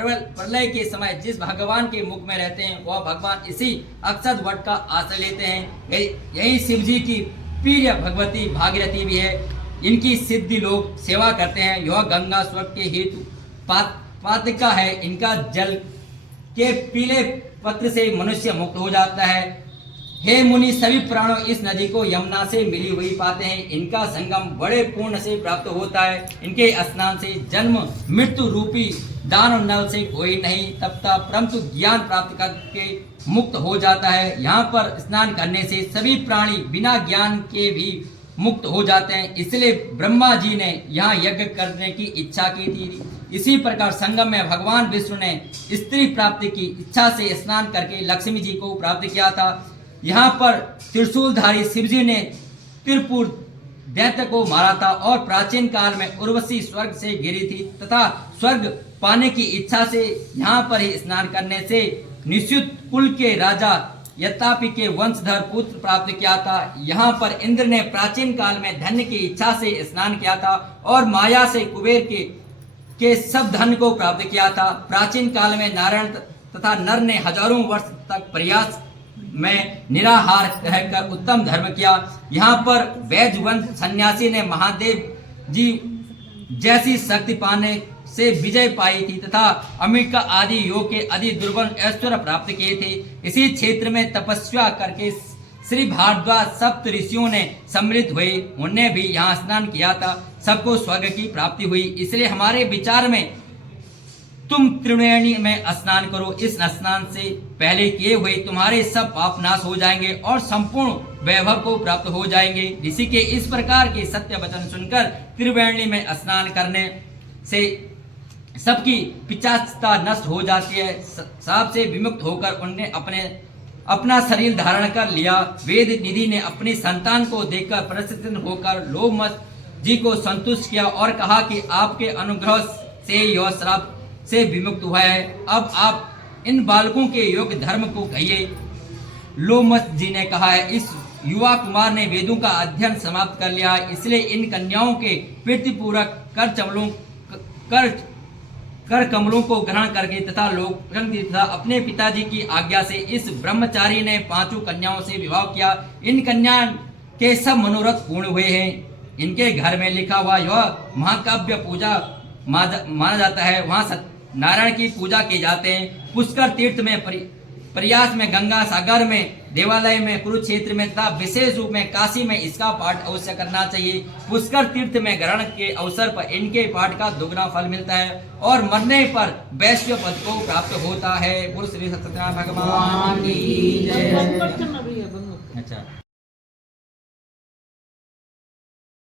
प्रलय के समय जिस भगवान के मुख में रहते हैं वह भगवान इसी अक्षत वट का आश्रय लेते हैं। यही शिव जी की प्रिय भगवती भागीरथी भी है। इनकी सिद्धि लोग सेवा करते हैं। यह गंगा स्वर्ग के हेतु पातिका है। इनका जल के पीले पत्र से मनुष्य मुक्त हो जाता है। हे मुनि, सभी प्राणों इस नदी को यमुना से मिली हुई पाते हैं। इनका संगम बड़े पूर्ण से प्राप्त होता है। इनके स्नान से जन्म मृत्यु रूपी दानव नल से कोई नहीं तपता, परंतु ज्ञान प्राप्त करके मुक्त हो जाता है। यहाँ पर स्नान करने से सभी प्राणी बिना ज्ञान के भी मुक्त हो जाते हैं। इसलिए ब्रह्मा जी ने यहाँ यज्ञ करने की इच्छा की थी। इसी प्रकार संगम में भगवान विष्णु ने स्त्री प्राप्ति की इच्छा से स्नान करके लक्ष्मी जी को प्राप्त किया था। यहाँ पर त्रिशूलधारी शिवजी ने त्रिपुर दैत्य को मारा था और प्राचीन काल में उर्वशी स्वर्ग से गिरी थी तथा स्वर्ग पाने की इच्छा से यहाँ पर ही स्नान करने से निश्चित कुल के राजा यतापि के वंशधर पुत्र प्राप्त किया था। यहाँ पर इंद्र ने प्राचीन काल में धन की इच्छा से स्नान किया था और माया से कुबेर के सब धन को प्राप्त किया था। प्राचीन काल में नारायण तथा नर ने हजारों वर्ष तक प्रयास में निराहार रहकर उत्तम धर्म किया। यहाँ पर वैजवंश सन्यासी ने महादेव जी जैसी शक्ति पाने से विजय पाई थी तथा अमेरिका आदि योग के आदि दुर्बल ऐश्वर्य प्राप्त किए थे। इसी क्षेत्र में तपस्या करके श्री भारद्वाज सप्त ऋषियों ने सम्मिलित हुए। उन्होंने भी यहाँ स्नान किया था। सबको स्वर्ग की प्राप्ति हुई। इसलिए हमारे विचार में तुम त्रिवेणी में स्नान करो। इस स्नान से पहले किए हुए तुम्हारे सब पाप नाश हो जाएंगे और संपूर्ण वैभव को प्राप्त हो जाएंगे। ऋषि के इस प्रकार के सत्य वचन सुनकर त्रिवेणी में स्नान करने से सबकी पिशाचता नष्ट हो जाती है। साप से विमुक्त होकर उन्होंने अपना शरीर धारण कर लिया। वेद निधि ने अपनी संतान को देखकर प्रसन्न होकर लोमस जी को संतुष्ट किया और कहा कि आपके अनुग्रह से यह श्राप से विमुक्त हुआ है। अब आप इन बालकों के योग्य धर्म को कहिए। लोमस जी ने कहा है, इस युवा कुमार ने वेदों का अध्ययन समाप्त कर लिया, इसलिए इन कन्याओं के प्रीतिपूर्वक कर कमलों को ग्रहण करके तथा अपने पिताजी की आज्ञा से इस ब्रह्मचारी ने 5 कन्याओं से विवाह किया। इन कन्या के सब मनोरथ पूर्ण हुए हैं। इनके घर में लिखा हुआ यह महाकाव्य पूजा माना जाता है। वहाँ नारायण की पूजा की जाते हैं। पुष्कर तीर्थ में, प्रयास में, गंगा सागर में, देवालय में, कुरुक्षेत्र में तथा विशेष रूप में काशी में इसका पाठ अवश्य करना चाहिए। पुष्कर तीर्थ में ग्रहण के अवसर पर इनके पाठ का दुगना फल मिलता है और मरने पर वैश्य पद को प्राप्त होता है। बोल श्री सत्यनारायण भगवान की जय। अच्छा।